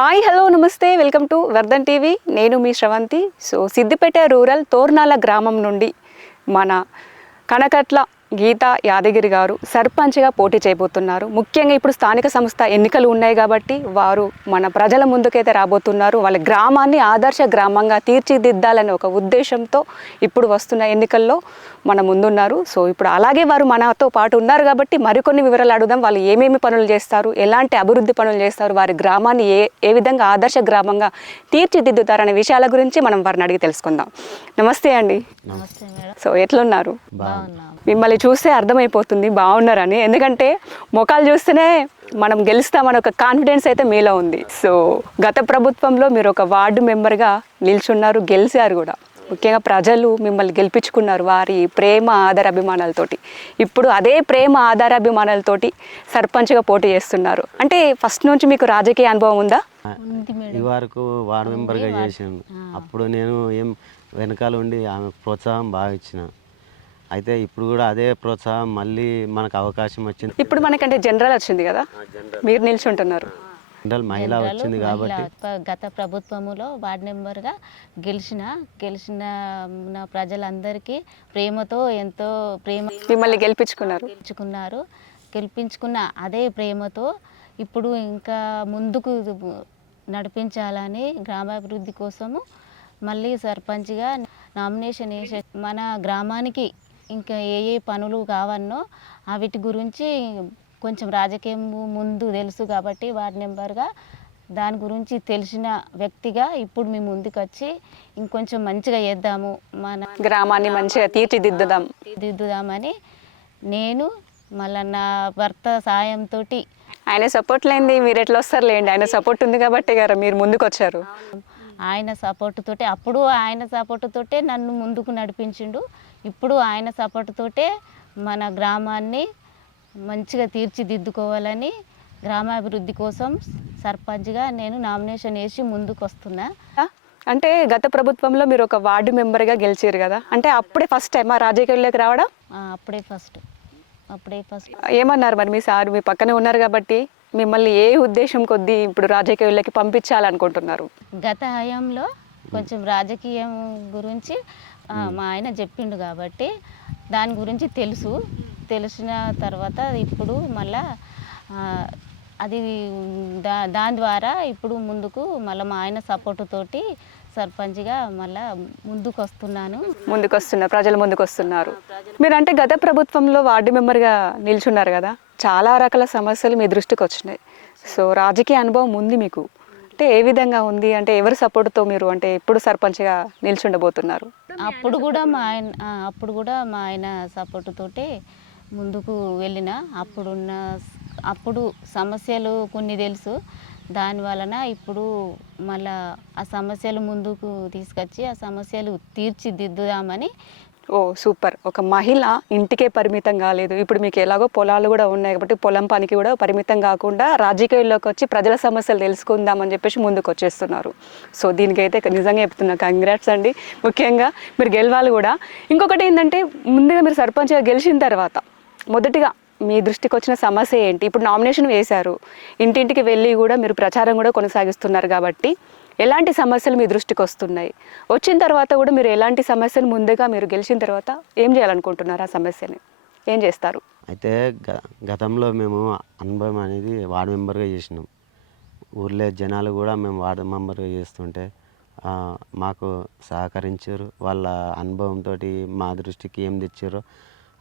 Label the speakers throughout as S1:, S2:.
S1: Hi hello నమస్తే. Welcome to Vardhan TV నేను మీ శ్రవంతి. సో సిద్దిపేట రూరల్ తోర్నాల గ్రామం నుండి మన కనకట్ల గీత యాదగిరి గారు సర్పంచ్గా పోటీ చేయబోతున్నారు. ముఖ్యంగా ఇప్పుడు స్థానిక సంస్థ ఎన్నికలు ఉన్నాయి కాబట్టి వారు మన ప్రజల ముందుకైతే రాబోతున్నారు. వాళ్ళ గ్రామాన్ని ఆదర్శ గ్రామంగా తీర్చిదిద్దాలనే ఒక ఉద్దేశంతో ఇప్పుడు వస్తున్న ఎన్నికల్లో మన ముందున్నారు. సో ఇప్పుడు అలాగే వారు మనతో పాటు ఉన్నారు కాబట్టి మరికొన్ని వివరాలు అడుగుదాం. వాళ్ళు ఏమేమి పనులు చేస్తారు? ఎలాంటి అభివృద్ధి పనులు చేస్తారు? వారి గ్రామాన్ని ఏ ఏ విధంగా ఆదర్శ గ్రామంగా తీర్చిదిద్దుతారనే విషయాల గురించి మనం వారిని అడిగి తెలుసుకుందాం. నమస్తే అండి. సో ఎట్లున్నారు? మిమ్మల్ని చూస్తే అర్థమైపోతుంది బాగున్నారని. ఎందుకంటే ముఖాలు చూస్తేనే మనం గెలుస్తామని ఒక కాన్ఫిడెన్స్ అయితే మీలో ఉంది. సో గత ప్రభుత్వంలో మీరు ఒక వార్డు మెంబర్గా నిల్చున్నారు గెలిచారు కూడా. ముఖ్యంగా ప్రజలు మిమ్మల్ని గెలిపించుకున్నారు వారి ప్రేమ ఆధార అభిమానాలతోటి. ఇప్పుడు అదే ప్రేమ ఆధార అభిమానాలతోటి సర్పంచ్గా పోటీ చేస్తున్నారు. అంటే ఫస్ట్ నుంచి మీకు రాజకీయ అనుభవం ఉందా?
S2: ఉంది మేడం.
S3: ఈ వరకు వార్డు మెంబర్గా చేసాను అప్పుడు నేను ఏం వెనకాల ఉండి ఆమె ప్రోత్సాహం బాగా ఇచ్చిన. అయితే ఇప్పుడు కూడా అదే ప్రోత్సాహం మళ్ళీ మనకు అవకాశం వచ్చింది.
S1: ఇప్పుడు మనకంటే జనరల్ వచ్చింది కదా? మీరు నిల్చుంటున్నారు.
S3: జనరల్ మహిళ వచ్చింది కాబట్టి.
S2: గత ప్రభుత్వములో వార్డు మెంబర్గా గెలిచిన గెలిచిన నా ప్రజలందరికీ ప్రేమతో ఎంతో ప్రేమ
S1: మిమ్మల్ని గెలిపించుకున్నారు.
S2: గెలుచుకున్నారు గెలిపించుకున్న అదే ప్రేమతో ఇప్పుడు ఇంకా ముందుకు నడిపించాలని గ్రామాభివృద్ధి కోసము మళ్ళీ సర్పంచ్గా నామినేషన్ వేసే మన గ్రామానికి ఇంకా ఏ ఏ పనులు కావన్నో వీటి గురించి కొంచెం రాజకీయం ముందు తెలుసు కాబట్టి వార్డు మెంబర్గా దాని గురించి తెలిసిన వ్యక్తిగా ఇప్పుడు మేము ముందుకు వచ్చి ఇంకొంచెం మంచిగా చేద్దాము మన
S1: గ్రామాన్ని మంచిగా తీర్చిదిద్దుదాం.
S2: దిద్దుదామని నేను మళ్ళీ నా భర్త సాయంతో
S1: ఆయన సపోర్ట్ లేనిది మీరు ఎట్లా వస్తారు లేండి ఆయన సపోర్ట్ ఉంది కాబట్టి గారు మీరు ముందుకు వచ్చారు
S2: ఆయన సపోర్ట్ తోటే అప్పుడు ఆయన సపోర్ట్ తోటే నన్ను ముందుకు నడిపించిండు. ఇప్పుడు ఆయన సపోర్ట్ తోటే మన గ్రామాన్ని మంచిగా తీర్చిదిద్దుకోవాలని గ్రామాభివృద్ధి కోసం సర్పంచ్గా నేను నామినేషన్ వేసి ముందుకు వస్తున్నా?
S1: అంటే గత ప్రభుత్వంలో మీరు ఒక వార్డు మెంబర్గా గెలిచారు కదా అంటే అప్పుడే ఫస్ట్ టైం ఆ రాజకీయాల్లోకి రావడం?
S2: అప్పుడే ఫస్ట్ అప్పుడే ఫస్ట్.
S1: ఏమన్నారు మరి మీ సార్? మీ పక్కనే ఉన్నారు కాబట్టి మిమ్మల్ని ఏ ఉద్దేశం కొద్దీ ఇప్పుడు రాజకీయాల్లోకి పంపించాలనుకుంటున్నారు?
S2: గత హయాంలో కొంచెం రాజకీయం గురించి మా ఆయన చెప్పిండు కాబట్టి దాని గురించి తెలుసు. తెలిసిన తర్వాత ఇప్పుడు మళ్ళా అది దా దాని ద్వారా ఇప్పుడు ముందుకు మళ్ళీ మా ఆయన సపోర్ట్ తోటి సర్పంచ్గా మళ్ళా ముందుకు వస్తున్నాను
S1: ముందుకు వస్తున్నారు ప్రజల ముందుకు వస్తున్నారు మీరు అంటే గత ప్రభుత్వంలో వార్డు మెంబర్గా నిల్చున్నారు కదా? చాలా రకాల సమస్యలు మీ దృష్టికి వచ్చినాయి సో రాజకీయ అనుభవం ఉంది మీకు. అంటే ఏ విధంగా ఉంది? అంటే ఎవరి సపోర్ట్తో మీరు అంటే ఎప్పుడు సర్పంచ్గా నిల్చుండబోతున్నారు?
S2: అప్పుడు కూడా మా ఆయన అప్పుడు కూడా మా ఆయన సపోర్ట్ తోటే ముందుకు వెళ్ళిన. అప్పుడున్న అప్పుడు సమస్యలు కొన్ని తెలుసు. దాని వలన ఇప్పుడు మళ్ళా ఆ సమస్యలు ముందుకు తీసుకొచ్చి ఆ సమస్యలు తీర్చిదిద్దుదామని
S1: ఓ సూపర్. ఒక మహిళ ఇంటికే పరిమితం కాలేదు. ఇప్పుడు మీకు ఎలాగో పొలాలు కూడా ఉన్నాయి కాబట్టి పొలం పనికి కూడా పరిమితం కాకుండా రాజకీయాల్లోకి వచ్చి ప్రజల సమస్యలు తెలుసుకుందామని చెప్పేసి ముందుకు వచ్చేస్తున్నారు సో దీనికైతే నిజంగా చెప్తున్నా కంగ్రాట్స్ అండి. ముఖ్యంగా మీరు గెలవాలి కూడా. ఇంకొకటి ఏంటంటే ముందుగా మీరు సర్పంచ్గా గెలిచిన తర్వాత మొదటిగా మీ దృష్టికి వచ్చిన సమస్య ఏంటి? ఇప్పుడు నామినేషన్ వేశారు. ఇంటింటికి వెళ్ళి కూడా మీరు ప్రచారం కూడా కొనసాగిస్తున్నారు కాబట్టి ఎలాంటి సమస్యలు మీ దృష్టికి వస్తున్నాయి? వచ్చిన తర్వాత కూడా మీరు ఎలాంటి సమస్యలు ముందుగా మీరు గెలిచిన తర్వాత ఏం చేయాలనుకుంటున్నారు ఆ సమస్యని? ఏం చేస్తారు?
S3: అయితే గ- గతంలో మేము అనుభవం అనేది వార్డు మెంబర్గా చేసినాం. ఊర్లో జనాలు కూడా మేము వార్డు మెంబర్గా చేస్తుంటే మాకు సహకరించారు. వాళ్ళ అనుభవంతో మా దృష్టికి ఏం తెచ్చారో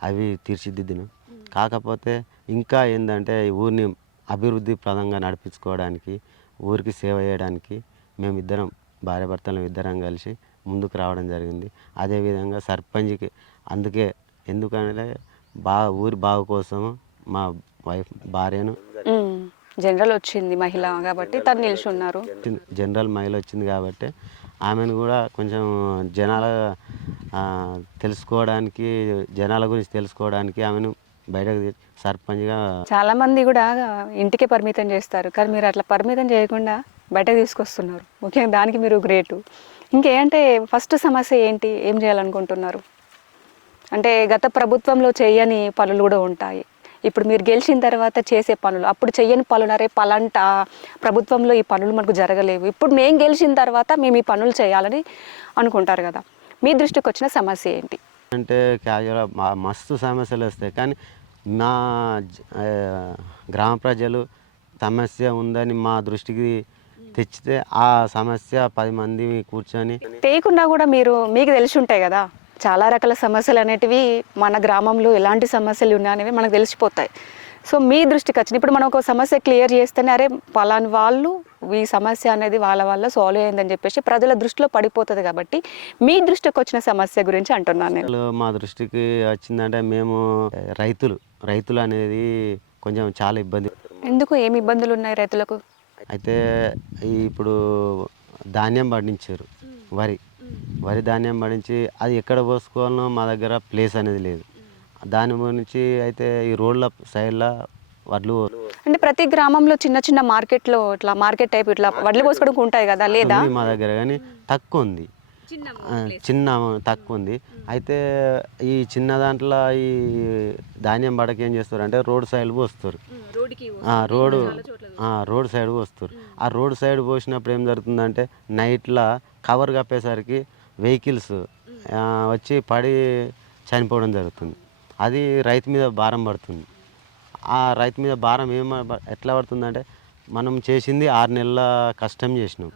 S3: అవి తీర్చిదిద్దినాం. కాకపోతే ఇంకా ఏంటంటే ఊరిని అభివృద్ధి ప్రదంగా నడిపించుకోవడానికి ఊరికి సేవ చేయడానికి మేమిద్దరం భార్యాభర్తలు ఇద్దరం కలిసి ముందుకు రావడం జరిగింది అదేవిధంగా సర్పంచ్కి అందుకే ఎందుకంటే బా ఊరి బాగు కోసము మా వైఫ్ భార్యను.
S1: జనరల్ వచ్చింది మహిళ కాబట్టి తను నిల్చున్నారు.
S3: జనరల్ మహిళ వచ్చింది కాబట్టి ఆమెను కూడా కొంచెం జనాల తెలుసుకోవడానికి జనాల గురించి తెలుసుకోవడానికి ఆమెను బయటకు సర్పంచ్గా
S1: చాలా మంది కూడా ఇంటికే పరిమితం చేస్తారు కానీ మీరు అట్లా పరిమితం చేయకుండా బయటకు తీసుకొస్తున్నారు. ముఖ్యంగా దానికి మీరు గ్రేటు. ఇంకేంటే ఫస్ట్ సమస్య ఏంటి? ఏం చేయాలనుకుంటున్నారు? అంటే గత ప్రభుత్వంలో చేయని పనులు కూడా ఉంటాయి. ఇప్పుడు మీరు గెలిచిన తర్వాత చేసే పనులు అప్పుడు చెయ్యని పనులు అరే పలాంట ప్రభుత్వంలో ఈ పనులు మనకు జరగలేవు. ఇప్పుడు మేము గెలిచిన తర్వాత మేము ఈ పనులు చేయాలని అనుకుంటారు కదా. మీ దృష్టికి వచ్చిన సమస్య ఏంటి?
S3: అంటే క్యాజువల్ మస్తు సమస్యలు వస్తాయి. కానీ మా జ- గ్రామ ప్రజలు సమస్య ఉందని మా దృష్టికి తెచ్చితే ఆ సమస్య పది మంది కూర్చొని
S1: తేయకుండా కూడా మీరు మీకు తెలిసి ఉంటాయి కదా. చాలా రకాల సమస్యలు అనేటివి మన గ్రామంలో ఎలాంటి సమస్యలు ఉన్నాయనేవి మనకు తెలిసిపోతాయి. సో మీ దృష్టికి వచ్చింది. ఇప్పుడు మనం ఒక సమస్య క్లియర్ చేస్తేనే అరే పలాని వాళ్ళు ఈ సమస్య అనేది వాళ్ళ వల్ల సాల్వ్ అయిందని చెప్పేసి ప్రజల దృష్టిలో పడిపోతుంది కాబట్టి మీ దృష్టికి వచ్చిన సమస్య గురించి అంటున్నాను నేను.
S3: మా దృష్టికి వచ్చిందంటే మేము రైతులు. రైతులు అనేది కొంచెం చాలా ఇబ్బంది.
S1: ఎందుకు? ఏమి ఇబ్బందులు ఉన్నాయి రైతులకు?
S3: అయితే ఇప్పుడు ధాన్యం పండించారు. వరి. వరి ధాన్యం పండించి అది ఎక్కడ పోసుకోవాలనో మా దగ్గర ప్లేస్ అనేది లేదు. దాని గురించి అయితే ఈ రోడ్ల సైడ్లో వడ్లు
S1: అంటే ప్రతి గ్రామంలో చిన్న చిన్న మార్కెట్లో ఇట్లా మార్కెట్ టైప్ ఇట్లా వడ్లు పోసుకోవడానికి ఉంటాయి కదా లేదా?
S3: మా దగ్గర కానీ తక్కువ ఉంది. చిన్న తక్కువ ఉంది అయితే ఈ చిన్న దాంట్లో ఈ ధాన్యం పడక ఏం చేస్తారు అంటే రోడ్ సైడ్ పోస్తారు. రోడ్డు రోడ్ సైడ్ పోస్తారు. ఆ రోడ్ సైడ్ పోసినప్పుడు ఏం జరుగుతుందంటే నైట్లో కవర్ కప్పేసరికి వెహికల్స్ వచ్చి పడి చనిపోవడం జరుగుతుంది. అది రైతు మీద భారం పడుతుంది. ఆ రైతు మీద భారం ఏం ఎట్లా పడుతుందంటే మనం చేసింది ఆరు నెలల కష్టం చేసినాం.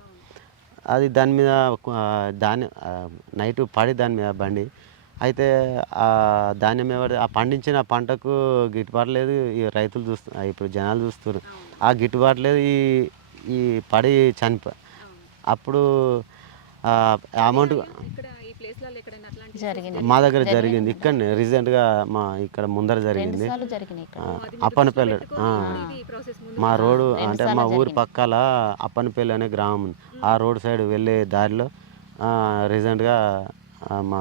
S3: అది దాని మీద దాని నైట్ పడి దాని మీద బండి. అయితే ఆ ధాన్యం ఎవరు ఆ పండించిన పంటకు గిట్టుబాటు లేదు. ఈ రైతులు చూస్తు ఇప్పుడు జనాలు చూస్తారు ఆ గిట్టుబాటు లేదు. ఈ ఈ పడి చనిపో అప్పుడు అమౌంట్ మా దగ్గర జరిగింది. ఇక్కడ రీసెంట్గా మా ఇక్కడ ముందర జరిగింది. అప్పనపల్లి ఆ, మా రోడ్డు అంటే మా ఊరి పక్కల అప్పనపల్లి అనే గ్రామం ఉంది. ఆ రోడ్ సైడ్ వెళ్ళే దారిలో ఆ, రీసెంట్గా మా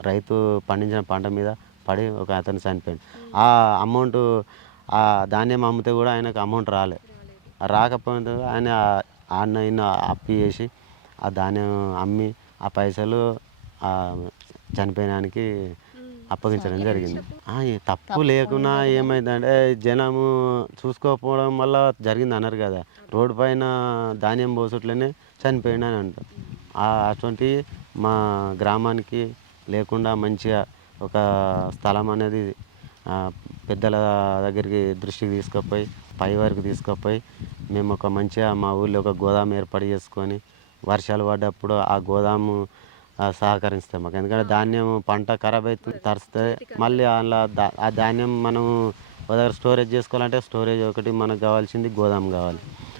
S3: రైతు పండించిన పంట మీద పడి ఒక అతను చనిపోయాడు. ఆ అమౌంట్ ఆ ధాన్యం అమ్మితే కూడా ఆయనకు అమౌంట్ రాలే. రాకపోతే ఆయన అన్న ఇన్న అప్పు చేసి ఆ ధాన్యం అమ్మి ఆ పైసలు చనిపోయినానికి అప్పగించడం జరిగింది. తప్పు లేకున్నా ఏమైందంటే జనము చూసుకోకపోవడం వల్ల జరిగింది అన్నారు కదా. రోడ్డు పైన ధాన్యం పోసుట్లనే చనిపోయినా అని అంటారు అటువంటి మా గ్రామానికి లేకుండా మంచిగా ఒక స్థలం అనేది పెద్దల దగ్గరికి దృష్టికి తీసుకుపోయి పై వరకు తీసుకుపోయి మేము ఒక మంచిగా మా ఊళ్ళో ఒక గోదాం ఏర్పాటు చేసుకొని వర్షాలు పడ్డప్పుడు ఆ గోదాము సహకరిస్తాం మాకు. ఎందుకంటే ధాన్యం పంట ఖరాబ్ అవుతుంది తరుస్తుంది మళ్ళీ అలా దా- ఆ ధాన్యం మనం ఒక దగ్గర స్టోరేజ్ చేసుకోవాలంటే స్టోరేజ్ ఒకటి మనకు కావాల్సింది గోదాం కావాలి.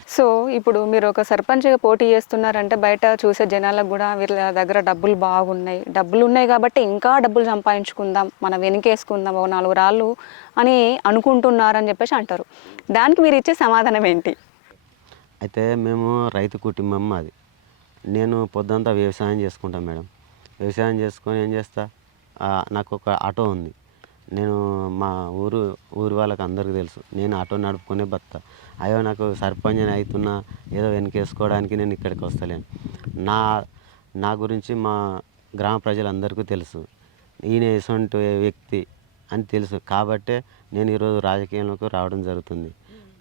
S1: సో ఇప్పుడు మీరు ఒక సర్పంచ్గా పోటీ చేస్తున్నారంటే బయట చూసే జనాలకు కూడా వీళ్ళ దగ్గర డబ్బులు బాగున్నాయి. డబ్బులు ఉన్నాయి కాబట్టి ఇంకా డబ్బులు సంపాదించుకుందాం మనం వెనకేసుకుందాం ఒక నాలుగు రాళ్ళు అని అనుకుంటున్నారని చెప్పేసి అంటారు. దానికి మీరు ఇచ్చే సమాధానం ఏంటి?
S3: అయితే మేము రైతు కుటుంబం మాది. నేను పొద్దంతా వ్యవసాయం చేసుకుంటాను మేడం. వ్యవసాయం చేసుకొని ఏం చేస్తా? నాకు ఒక ఆటో ఉంది. నేను మా ఊరు ఊరు వాళ్ళకి అందరికీ తెలుసు. నేను ఆటో నడుపుకునే బతా అయ్యో నాకు సర్పంచ్ అని అవుతున్నా ఏదో వెనకేసుకోవడానికి నేను ఇక్కడికి వస్తలేను. నా నా గురించి మా గ్రామ ప్రజలందరికీ తెలుసు. ఈయన ఎటువంటి వ్యక్తి అని తెలుసు. కాబట్టే నేను ఈరోజు రాజకీయంలోకి రావడం జరుగుతుంది.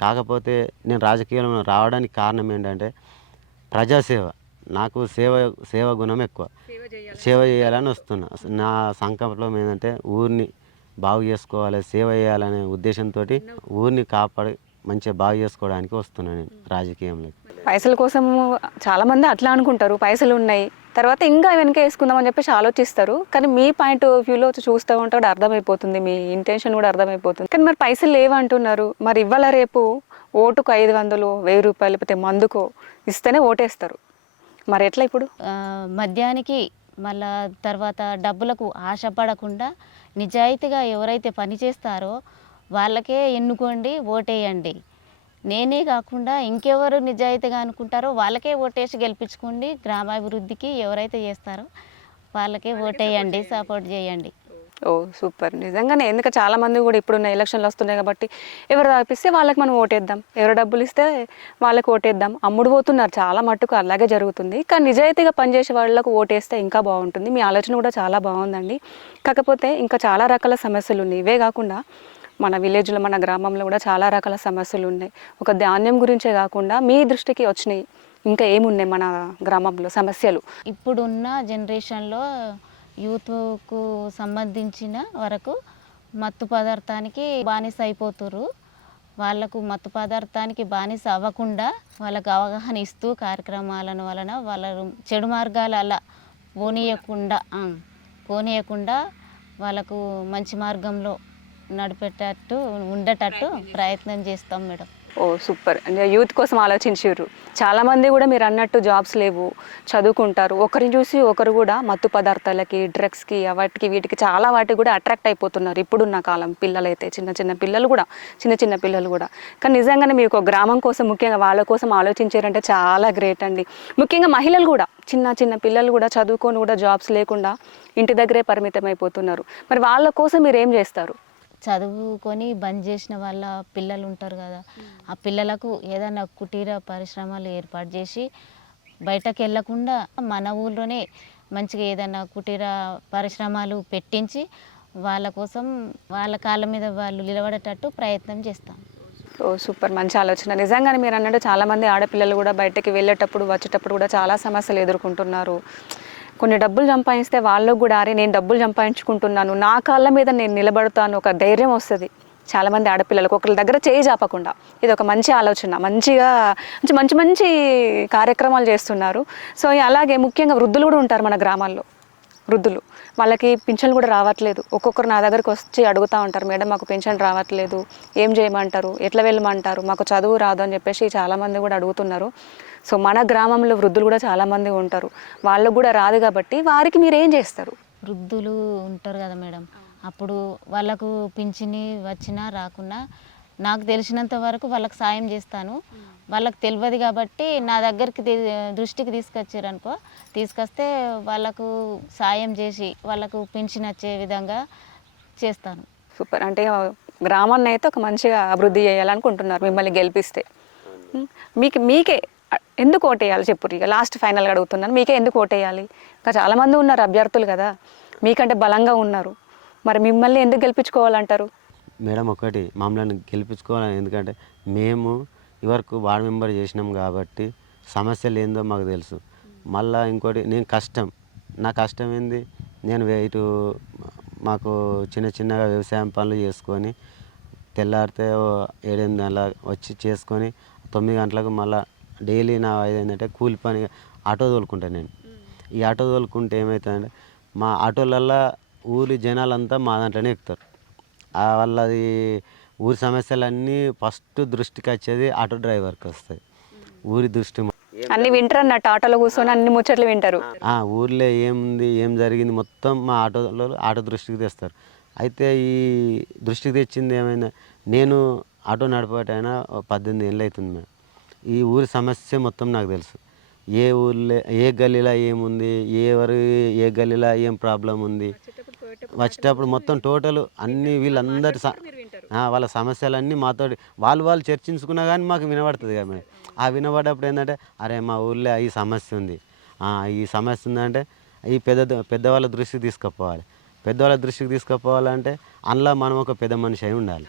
S3: కాకపోతే నేను రాజకీయంలో రావడానికి కారణం ఏంటంటే ప్రజాసేవ. నాకు సేవ సేవ గుణం ఎక్కువ. సేవ చేయాలని వస్తున్నా. నా సంకల్పం ఏంటంటే ఊరిని బాగు చేసుకోవాలి సేవ చేయాలనే ఉద్దేశంతో ఊరిని కాపాడి మంచిగా బాగు చేసుకోవడానికి వస్తున్నా నేను రాజకీయంలోకి
S1: పైసల కోసం చాలా మంది అట్లా అనుకుంటారు. పైసలు ఉన్నాయి. తర్వాత ఇంకా వెనక వేసుకుందామని చెప్పేసి ఆలోచిస్తారు. కానీ మీ పాయింట్ ఆఫ్ వ్యూలో చూస్తూ ఉంటే కూడా అర్థమైపోతుంది. మీ ఇంటెన్షన్ కూడా అర్థమైపోతుంది. కానీ మరి పైసలు లేవంటున్నారు. మరి ఇవాళ రేపు? ఓటుకు ఐదు వందలు వెయ్యి రూపాయలు లేకపోతే మందుకో? ఇస్తేనే ఓటేస్తారు. మరి ఎట్లా ఇప్పుడు?
S2: మద్యానికి మళ్ళా తర్వాత డబ్బులకు ఆశపడకుండా నిజాయితీగా ఎవరైతే పని చేస్తారో వాళ్ళకే ఎన్నుకోండి ఓటేయండి. నేనే కాకుండా ఇంకెవరు నిజాయితీగా అనుకుంటారో వాళ్ళకే ఓటేసి గెలిపించుకోండి. గ్రామాభివృద్ధికి ఎవరైతే చేస్తారో వాళ్ళకే ఓటేయండి సపోర్ట్ చేయండి.
S1: Oh super. నిజంగానే ఎందుకంటే చాలా మంది కూడా ఇప్పుడున్న ఎలక్షన్లు వస్తున్నాయి కాబట్టి ఎవరు రాపిస్తే వాళ్ళకి మనం ఓటేద్దాం. ఎవరు డబ్బులు ఇస్తే వాళ్ళకి ఓటేద్దాం. అమ్ముడు పోతున్నారు చాలా మట్టుకు అలాగే జరుగుతుంది. కానీ నిజాయితీగా పనిచేసే వాళ్ళకు ఓటేస్తే ఇంకా బాగుంటుంది. మీ ఆలోచన కూడా చాలా బాగుందండి. కాకపోతే ఇంకా చాలా రకాల సమస్యలు ఉన్నాయి. ఇవే కాకుండా మన విలేజ్లో మన గ్రామంలో కూడా చాలా రకాల సమస్యలు ఉన్నాయి. ఒక ధాన్యం గురించే కాకుండా మీ దృష్టికి వచ్చినాయి. ఇంకా ఏమున్నాయి మన గ్రామంలో సమస్యలు?
S2: ఇప్పుడున్న జనరేషన్లో యూత్కు సంబంధించిన వరకు మత్తు పదార్థానికి బానిస అయిపోతురు వాళ్ళకు మత్తు పదార్థానికి బానిస అవ్వకుండా వాళ్ళకు అవగాహన ఇస్తూ కార్యక్రమాలను వలన వాళ్ళ చెడు మార్గాలు అలా పోనీయకుండా పోనీయకుండా వాళ్ళకు మంచి మార్గంలో నడిపేటట్టు ఉండేటట్టు ప్రయత్నం చేస్తాం మేడం.
S1: ఓ సూపర్. అంటే యూత్ కోసం ఆలోచించారు చాలామంది కూడా మీరు అన్నట్టు జాబ్స్ లేవు చదువుకుంటారు. ఒకరిని చూసి ఒకరు కూడా మత్తు పదార్థాలకి డ్రగ్స్కి వాటికి వీటికి చాలా వాటికి కూడా అట్రాక్ట్ అయిపోతున్నారు ఇప్పుడున్న కాలం పిల్లలైతే చిన్న చిన్న పిల్లలు కూడా చిన్న చిన్న పిల్లలు కూడా. కానీ నిజంగానే మీకు ఒక గ్రామం కోసం ముఖ్యంగా వాళ్ళ కోసం ఆలోచించారంటే చాలా గ్రేట్ అండి. ముఖ్యంగా మహిళలు కూడా చిన్న చిన్న పిల్లలు కూడా చదువుకొని కూడా జాబ్స్ లేకుండా ఇంటి దగ్గరే పరిమితం అయిపోతున్నారు మరి వాళ్ళ కోసం మీరు ఏం చేస్తారు?
S2: చదువుకొని బంద్ చేసిన వాళ్ళ పిల్లలు ఉంటారు కదా ఆ పిల్లలకు ఏదైనా కుటీర పరిశ్రమలు ఏర్పాటు చేసి బయటకు వెళ్ళకుండా మన ఊళ్ళోనే మంచిగా ఏదైనా కుటీర పరిశ్రమలు పెట్టించి వాళ్ళ కోసం వాళ్ళ కాళ్ళ మీద వాళ్ళు నిలబడేటట్టు ప్రయత్నం చేస్తాం.
S1: Oh super. మంచి ఆలోచన. నిజంగానే మీరు అన్నట్టు చాలామంది ఆడపిల్లలు కూడా బయటకి వెళ్ళేటప్పుడు వచ్చేటప్పుడు కూడా చాలా సమస్యలు ఎదుర్కొంటున్నారు. కొన్ని డబ్బులు సంపాదిస్తే వాళ్ళకు కూడా అరే నేను డబ్బులు సంపాదించుకుంటున్నాను. నా కాళ్ళ మీద నేను నిలబడతాను. ఒక ధైర్యం వస్తుంది. చాలామంది ఆడపిల్లలకు ఒకరి దగ్గర చేయి చాపకుండా. ఇది ఒక మంచి ఆలోచన. మంచిగా మంచి మంచి మంచి కార్యక్రమాలు చేస్తున్నారు. సో అలాగే ముఖ్యంగా వృద్ధులు కూడా ఉంటారు మన గ్రామాల్లో. వృద్ధులు. వాళ్ళకి పింఛన్లు కూడా రావట్లేదు. ఒక్కొక్కరు నా దగ్గరికి వచ్చి అడుగుతూ ఉంటారు మేడం మాకు పింఛన్ రావట్లేదు. ఏం చేయమంటారు? ఎట్లా వెళ్ళమంటారు? మాకు చదువు రాదు అని చెప్పేసి చాలామంది కూడా అడుగుతున్నారు. సో మన గ్రామంలో వృద్ధులు కూడా చాలామంది ఉంటారు. వాళ్ళకు కూడా రాదు కాబట్టి వారికి మీరు ఏం చేస్తారు?
S2: వృద్ధులు ఉంటారు కదా మేడం. అప్పుడు వాళ్ళకు పింఛని వచ్చినా రాకున్నా నాకు తెలిసినంత వరకు వాళ్ళకి సాయం చేస్తాను. వాళ్ళకి తెలియదు కాబట్టి నా దగ్గరికి దృష్టికి తీసుకొచ్చారు అనుకో తీసుకొస్తే వాళ్ళకు సాయం చేసి వాళ్ళకు పింఛన్ వచ్చే విధంగా చేస్తాను.
S1: సూపర్. అంటే గ్రామాన్ని అయితే ఒక మంచిగా అభివృద్ధి చేయాలనుకుంటున్నారు మిమ్మల్ని గెలిపిస్తే? మీకు మీకే ఎందుకు ఓటేయాలి చెప్పు ఇక లాస్ట్ ఫైనల్గా అడుగుతున్నాను. మీకే ఎందుకు ఓటేయాలి? ఇంకా చాలామంది ఉన్నారు అభ్యర్థులు కదా. మీకంటే బలంగా ఉన్నారు. మరి మిమ్మల్ని ఎందుకు గెలిపించుకోవాలంటారు?
S3: మేడం ఒకటి మమ్మల్ని గెలిపించుకోవాలి ఎందుకంటే మేము ఇవరకు వార్డ్ మెంబర్ చేసినాం కాబట్టి సమస్యలు ఏందో మాకు తెలుసు. మళ్ళీ ఇంకోటి నేను కష్టం. నా కష్టం ఏంది? నేను ఇటు మాకు చిన్న చిన్నగా వ్యవసాయం పనులు చేసుకొని తెల్లారితే ఏడెనిమిది అలా వచ్చి చేసుకొని తొమ్మిది గంటలకు మళ్ళీ డైలీ నా ఏంటంటే కూలి పని ఆటో తోలుకుంటాను నేను. ఈ ఆటో తోలుకుంటే ఏమవుతుందంటే మా ఆటోలల్లో ఊరి జనాలంతా మా దాంట్లోనే ఎక్కుతారు. వాళ్ళది ఊరి సమస్యలన్నీ ఫస్ట్ దృష్టికి వచ్చేది ఆటో డ్రైవర్కి వస్తాయి. ఊరి దృష్టి
S1: అన్ని వింటారు అన్నట్టు ఆటోలో కూర్చొని అన్ని ముచ్చట్లు వింటారు.
S3: ఆ ఊర్లో ఏముంది ఏం జరిగింది మొత్తం మా ఆటోలో ఆటో దృష్టికి తెస్తారు. అయితే ఈ దృష్టికి తెచ్చింది ఏమైంది నేను ఆటో నడిపేటైనా పద్దెనిమిది ఏళ్ళు అవుతుంది ఈ ఊరి సమస్య మొత్తం నాకు తెలుసు. ఏ ఊర్లో ఏ గల్లీలో ఏముంది ఏ ఎవరి ఏ గల్లీలో ఏం ప్రాబ్లం ఉంది వచ్చేటప్పుడు మొత్తం టోటల్ అన్ని వీళ్ళందరి వాళ్ళ సమస్యలన్నీ మాతోటి వాళ్ళు వాళ్ళు చర్చించుకున్నా కానీ మాకు వినబడుతుంది కదా మేడం. ఆ వినబడ్డప్పుడు ఏంటంటే అరే మా ఊళ్ళో ఈ సమస్య ఉంది. ఈ సమస్య ఉందంటే ఈ పెద్ద పెద్దవాళ్ళ దృష్టికి తీసుకుపోవాలి. పెద్దవాళ్ళ దృష్టికి తీసుకుపోవాలంటే అందులో మనం ఒక పెద్ద మనిషి అయి ఉండాలి.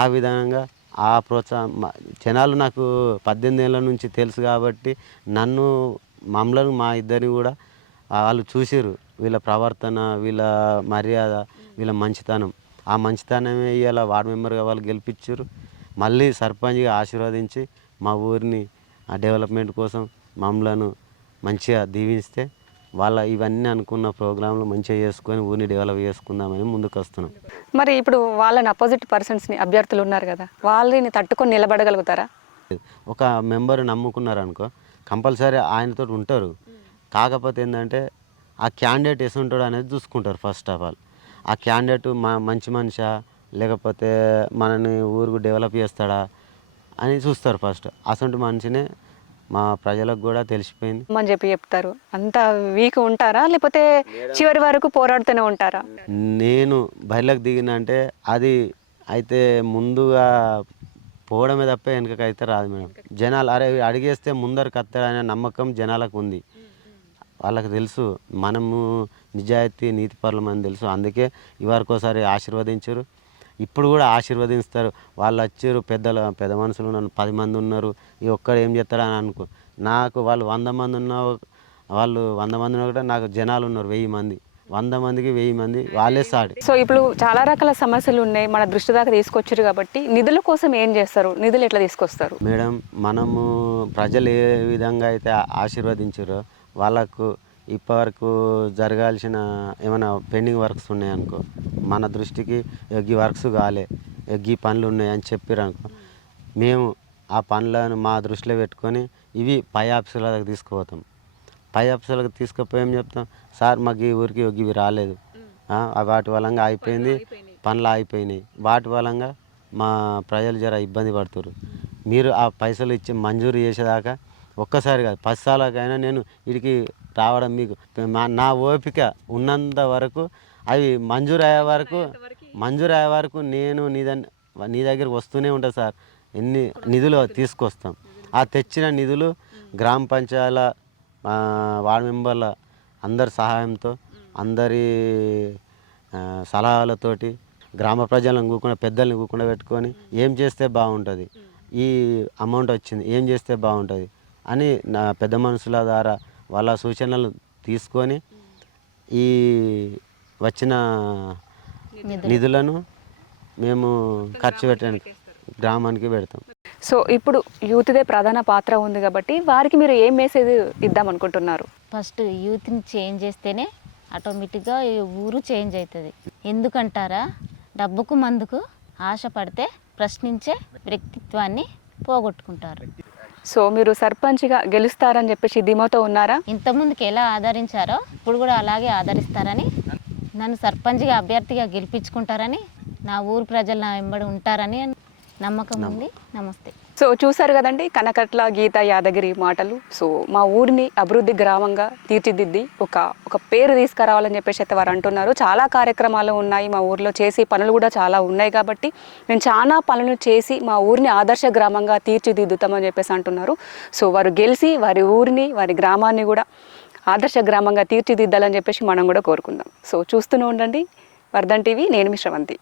S3: ఆ విధంగా ఆ ప్రోత్సాహం జనాలు నాకు పద్దెనిమిది ఏళ్ళ నుంచి తెలుసు కాబట్టి నన్ను మమ్మల్ని మా ఇద్దరిని కూడా వాళ్ళు చూసిర్రు. వీళ్ళ ప్రవర్తన వీళ్ళ మర్యాద వీళ్ళ మంచితనం. ఆ మంచితనమే ఇవాళ వార్డు మెంబర్గా వాళ్ళు గెలిపించారు మళ్ళీ సర్పంచ్గా ఆశీర్వదించి మా ఊరిని ఆ డెవలప్మెంట్ కోసం మమ్మలను మంచిగా దీవిస్తే వాళ్ళ ఇవన్నీ అనుకున్న ప్రోగ్రాంలు మంచిగా చేసుకొని ఊరిని డెవలప్ చేసుకుందామని ముందుకు వస్తున్నాం
S1: మరి ఇప్పుడు వాళ్ళని అపోజిట్ పర్సన్స్ని అభ్యర్థులు ఉన్నారు కదా వాళ్ళని తట్టుకొని నిలబడగలుగుతారా?
S3: ఒక మెంబర్ నమ్ముకున్నారు అనుకో కంపల్సరీ ఆయనతో ఉంటారు. కాకపోతే ఏంటంటే ఆ క్యాండిడేట్ ఎసుంటాడు అనేది చూసుకుంటారు ఫస్ట్ ఆఫ్ ఆల్ ఆ క్యాండిడేట్ మా మంచి మనిషా? లేకపోతే మనని ఊరుకు డెవలప్ చేస్తాడా? అని చూస్తారు ఫస్ట్ అసంటి మనిషినే మా ప్రజలకు కూడా తెలిసిపోయింది.
S1: అని చెప్పి చెప్తారు? అంత వీక్ ఉంటారా? లేకపోతే చివరి వరకు పోరాడుతూనే ఉంటారా?
S3: నేను బయటకు దిగిన అంటే అది అయితే ముందుగా పోవడమే తప్ప వెనకకి అయితే రాదు మేడం. జనాలు అరే అడిగేస్తే ముందరకు వస్తాడనే నమ్మకం జనాలకు ఉంది. వాళ్ళకి తెలుసు. మనము నిజాయితీ నీతిపరులం అని తెలుసు. అందుకే ఇవరకోసారి ఆశీర్వదించారు. ఇప్పుడు కూడా ఆశీర్వదిస్తారు. వాళ్ళు వచ్చారు పెద్దలు పెద్ద మనుషులు ఉన్నారు పది మంది ఉన్నారు. ఈ ఒక్కడు ఏం చేస్తాడు అని అనుకో. నాకు వాళ్ళు వంద మంది ఉన్న వాళ్ళు వంద మంది ఉన్నా కూడా నాకు జనాలు ఉన్నారు వెయ్యి మంది. వంద మందికి వెయ్యి మంది వాళ్ళే సాటి
S1: సో ఇప్పుడు చాలా రకాల సమస్యలు ఉన్నాయి. మన దృష్టి దాకా తీసుకొచ్చారు కాబట్టి నిధుల కోసం ఏం చేస్తారు? నిధులు ఎట్లా తీసుకొస్తారు?
S3: మేడం మనము ప్రజలు ఏ విధంగా అయితే ఆశీర్వదించారో వాళ్ళకు ఇప్పటివరకు జరగాల్సిన ఏమైనా పెండింగ్ వర్క్స్ ఉన్నాయనుకో మన దృష్టికి ఈ వర్క్స్ కాలే ఈ పనులు ఉన్నాయి అని చెప్పారు అనుకో మేము ఆ పనులను మా దృష్టిలో పెట్టుకొని ఇవి పై ఆఫీసుల దగ్గర తీసుకుపోతాం. పై ఆఫీసులకు తీసుకుపోయి ఏం చెప్తాం? సార్ మాకు ఈ ఊరికి ఇవి రాలేదు. వాటి వలంగా అయిపోయింది పనులు ఆగిపోయినాయి వాటి వలంగా మా ప్రజలు జర ఇబ్బంది పడుతున్నారు మీరు ఆ పైసలు ఇచ్చి మంజూరు చేసేదాకా ఒక్కసారి కాదు పది సార్లకైనా నేను వీడికి రావడం మీకు నా ఓపిక ఉన్నంత వరకు అవి మంజూరు అయ్యే వరకు మంజూరు అయ్యే వరకు నేను నీ నీ దగ్గరికి వస్తూనే ఉంటా సార్. ఎన్ని నిధులు తీసుకొస్తాం. ఆ తెచ్చిన నిధులు గ్రామ పంచాయతీల వార్డు మెంబర్ల అందరి సహాయంతో అందరి సలహాలతోటి గ్రామ ప్రజలను కూకుండా పెద్దల్ని కూకుండా పెట్టుకొని ఏం చేస్తే బాగుంటుంది? ఈ అమౌంట్ వచ్చింది ఏం చేస్తే బాగుంటుంది? అని నా పెద్ద మనుషుల ద్వారా వాళ్ళ సూచనలు తీసుకొని ఈ వచ్చిన నిధులను. మేము ఖర్చు పెట్టడానికి గ్రామానికి పెడతాం.
S1: సో ఇప్పుడు యూత్దే ప్రధాన పాత్ర ఉంది కాబట్టి వారికి మీరు ఏం మెసేజ్ ఇద్దాం అనుకుంటున్నారు?
S2: ఫస్ట్ యూత్ని చేంజ్ చేస్తేనే ఆటోమేటిక్గా ఈ ఊరు చేంజ్ అవుతుంది. ఎందుకంటారా? డబ్బుకు మందుకు ఆశ పడితే ప్రశ్నించే వ్యక్తిత్వాన్ని పోగొట్టుకుంటారు.
S1: సో మీరు సర్పంచ్గా గెలుస్తారని చెప్పేసి ధీమాతో ఉన్నారా?
S2: ఇంతకుముందుకు ఎలా ఆదరించారో ఇప్పుడు కూడా అలాగే ఆదరిస్తారని నన్ను సర్పంచ్గా అభ్యర్థిగా గెలిపించుకుంటారని నా ఊరు ప్రజలు నా వెంబడి ఉంటారని నమ్మకం ఉంది. నమస్తే.
S1: సో చూసారు కదండి కనకట్ల గీత యాదగిరి మాటలు. సో మా ఊరిని అభివృద్ధి గ్రామంగా తీర్చిదిద్ది ఒక ఒక పేరు తీసుకురావాలని చెప్పేసి అయితే వారు అంటున్నారు. చాలా కార్యక్రమాలు ఉన్నాయి మా ఊర్లో చేసి పనులు కూడా చాలా ఉన్నాయి కాబట్టి మేము చాలా పనులు చేసి మా ఊరిని ఆదర్శ గ్రామంగా తీర్చిదిద్దుతామని చెప్పేసి అంటున్నారు. సో వారు గెలిచి వారి ఊరిని వారి గ్రామాన్ని కూడా ఆదర్శ గ్రామంగా తీర్చిదిద్దాలని చెప్పేసి మనం కూడా కోరుకుందాం. సో చూస్తూనే ఉండండి. వర్ధన్ టీవీ నేను మీ శ్రవంతి.